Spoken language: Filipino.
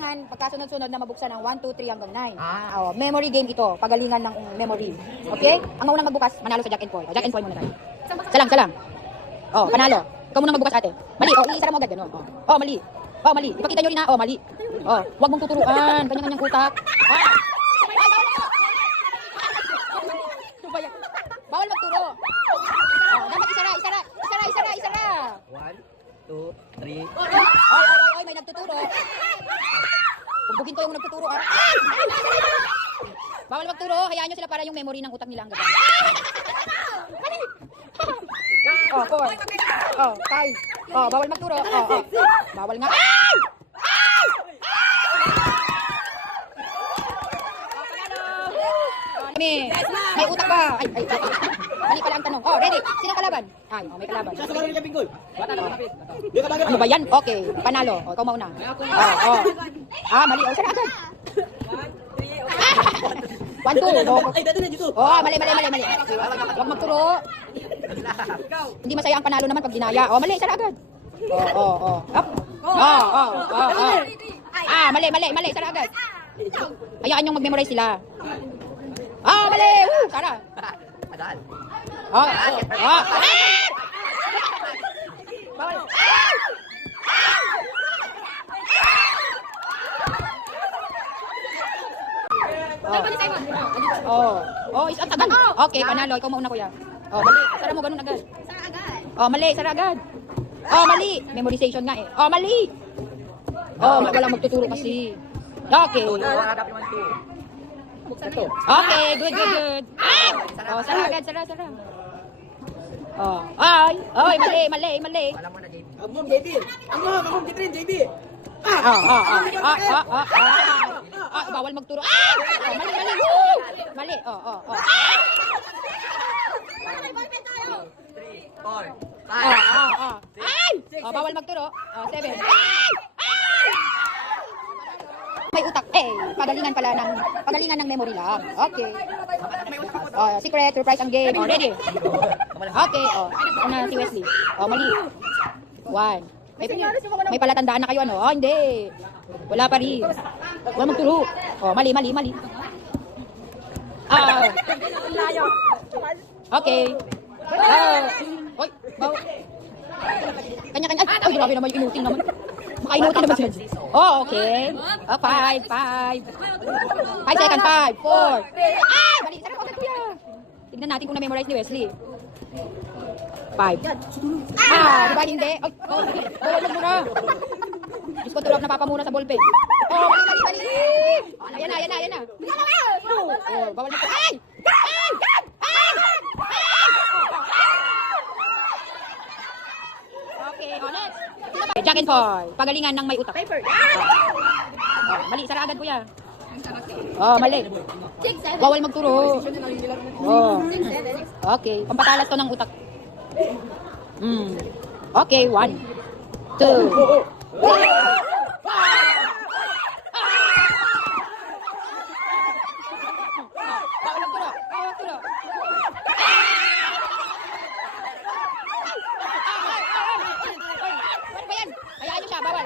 kailangan pagkasunod-sunod na mabuksan ng 1, 2, 3 hanggang 9. Oh, memory game ito. Pagalingan ng memory. Okay? Ang unang magbukas, manalo sa Jack and Paul. Jack and Paul muna tayo. Isa lang. Oh, panalo. Ikaw muna magbukas ate. Mali. Oh, iisara mo agad ganun. Oh, mali. Oh, mali. Ipakita nyo rin na. Oh, mali. Oh, huwag mong tuturuan. Kanya-kanyang utak. Bawal magturo. Oh, dapat isara. 1, 2, 3. Oy, may nagtuturo. Bugbugin ko yung nagtuturo. Bawal magturo. Hayaan nyo sila para yung memory ng utak nila ang gagawin. Oh, 4. Oh, 5. Oh, bawal magturo. Oh. Bawal nga. May utak ba? Ay. Mali pala ang tanong. Oh, ready. Sino kalaban? Ay, may kalaban. Ano ba yan? Okay, panalo. Oh, ikaw mauna. Oh. Mali. Oh, sana agad. 1, 2. Oh, mali. Huwag magturo. Hindi masaya ang panalo naman pag ginaya. Oh, mali. Sana agad. Oh. Up. Oh. Mali. Sana agad. Hayaan yung mag-memorize sila. Mali! Woo! Sara! Bawal! Ang tagal. Okay, panalo. Ikaw mauna, kuya. Oh, mali. Sara mo ganun agad. Sara agad. Oh, mali. Memorization nga eh. Oh, mali. Oh, walang magtuturo kasi. Okay. Okay, good. Oh, sara agad. Oh, mali. Amom, JB. Amom, JB. Bawal magturo. Mali. Woo! Mali. Oh. 3, 4, 5. Bawal magturo. 7. May utak. Pagalingan ng memory lang. Okay. Secret, surprise ang game. Ready? Okay. Una si Wesley. Mali. 1. May palatandaan na kayo ano? Hindi. Wala pa rin. Wala magturo. Mali. Okay. Oy, kanya-kanya. Ay, grabe naman yung inutin naman. Makainutin naman sila. Okay. 5. 5 seconds. 5, 4. Mali. Sarap agad kuya. Tignan natin kung na-memorize ni Wesley. 5. Di ba hindi? Ay, bawal magmura. Diyos ko, tulog napapamura sa ballpen. Mali. Ayan na. Bawal magmura. Ay! Okay, next. Jack and Paul. Pagalingan ng may utak. Mali, sara agad kuya. Mali. Bawal magturo. Okay, pampatalas to ng utak. Okay, 1, 2. Hayaan nyo siya, bawal.